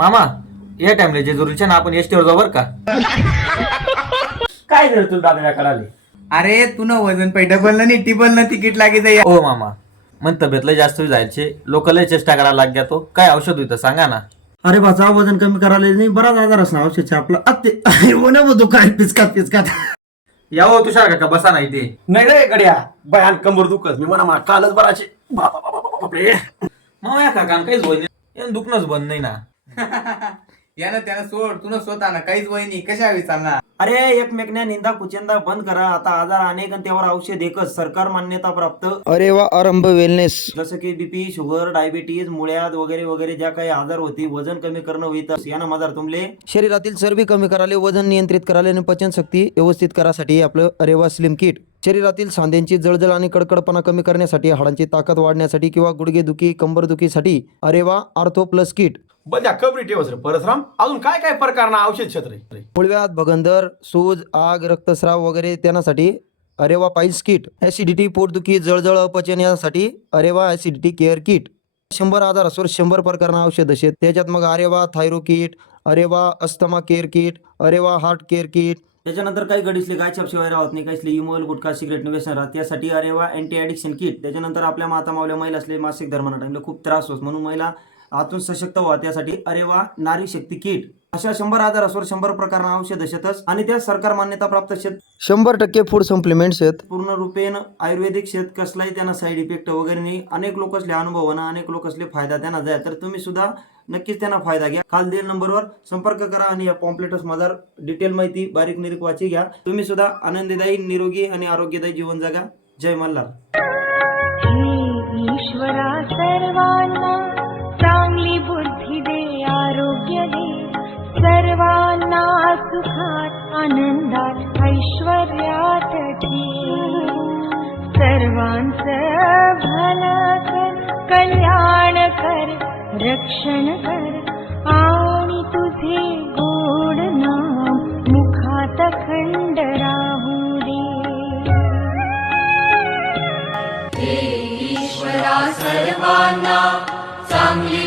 मामा या टाइमला जेजुरीच्या ना आपण एसटीवर जाऊ बरं का. काय झालं तुला दादा कळाले? अरे तू न वजन पे डबल न टिबल न तिकीट लागे जाई. हो मामा मग तब्येतला जास्त जायचे लोक लय चेष्टा करायला लाग तो काय औषध होतं सांगा ना. अरे बाचा वजन कमी करायला नाही बराच आजार असणार औषध आपलं अत्ते म्हणतो काय पिचकात या हो तुषार काका बसा नाही ते. नाही रे गड्या बयान कंबर दुखत मी म्हणा कालच बराचे बापरे. मग या काका काहीच होईल नाही दुखणंच बंद नाही ना. यानं त्यानं सोड तू न स्वतः ना काहीच वय नाही कशा विचारणार. अरे एकमेकण्या निंदा कुचंदा बंद करा. आता आजार अनेक आणि त्यावर औषध एकच सरकार मान्यता प्राप्त. अरे वा आरंभ वेलनेस. जसं की बीपी शुगर डायबिटीज मुळ्यात वगैरे वगैरे ज्या काही आजार होती वजन कमी करणं होईत यानं मदार तुमले शरीरातील चरबी कमी करायला वजन नियंत्रित करायला आणि पचनशक्ती व्यवस्थित करासाठी आपलं अरेवा स्लिम किट. शरीरातील सांध्यांची जळजळ आणि कडकडपणा कमी करण्यासाठी हाडांची ताकद वाढण्यासाठी किंवा गुडघेदुखी कंबरदुखीसाठी अरेवा आर्थो प्लस किट. बद्या कबरी ठेवस रे परसराम अजून काय काय प्रकार ना औषध क्षेत्र मुळव्याध भगंदर सूज आग रक्तस्राव वगैरे त्यांसाठी अरेवा पाईल्स किट. ऍसिडिटी पोटदुखी जळजळ अपचन यासाठी अरेवा ऍसिडिटी केअर किट. 100 आजारावर 100 प्रकारना औषध असे त्याच्यात मग अरेवा thyro kit अरेवा asthma care kit अरेवा heart care kit. त्याच्यानंतर काही गडीसले गायछाप शिवाय राहत नाही काहीसले इमोल गुटखा सिगरेट व्यसन राहत त्यासाठी अरेवा अँटी ॲडिक्शन किट. त्याच्यानंतर आपल्या माता मावल्या महिला असले मासिक धर्माना टाइमला खूप त्रास होत म्हणून महिला आतून सशक्त व्हा त्यासाठी अरेवा नारी शक्ती किट. अशा 100 आजारावर 100 प्रकारना औषध शेतच आणि त्या सरकार मान्यता प्राप्त शेत 100% फूड सप्लिमेंट्स आहेत. पूर्ण रूपेन आयुर्वेदिक शेत कसलाही त्यांना साईड इफेक्ट वगैरे नाही. अनेक लोक असले अनुभव होणं अनेक लोक असले फायदा त्यांना जाय तर तुम्ही सुद्धा नक्कीच त्यांना फायदा घ्या. खाल दिलेल्या नंबरवर संपर्क करा आणि या पॉम्पलेटस मधार डिटेल माहिती बारीक निरीक वाची घ्या. तुम्ही सुद्धा आनंददायी निरोगी आणि आरोग्यदायी जीवन जगा. जय मल्हार. ईश्वरा सर्वांना चांगली बुद्धी दे आरोग्य दे सर्वांना सुखात आनंदात ऐश्वर्यात ठेव. सर्वांचं भलं कर कल्याण कर रक्षण कर आणि तुझे गोड नाम मुखात खंड राहू दे. ईश्वरा सर्वांना चांगली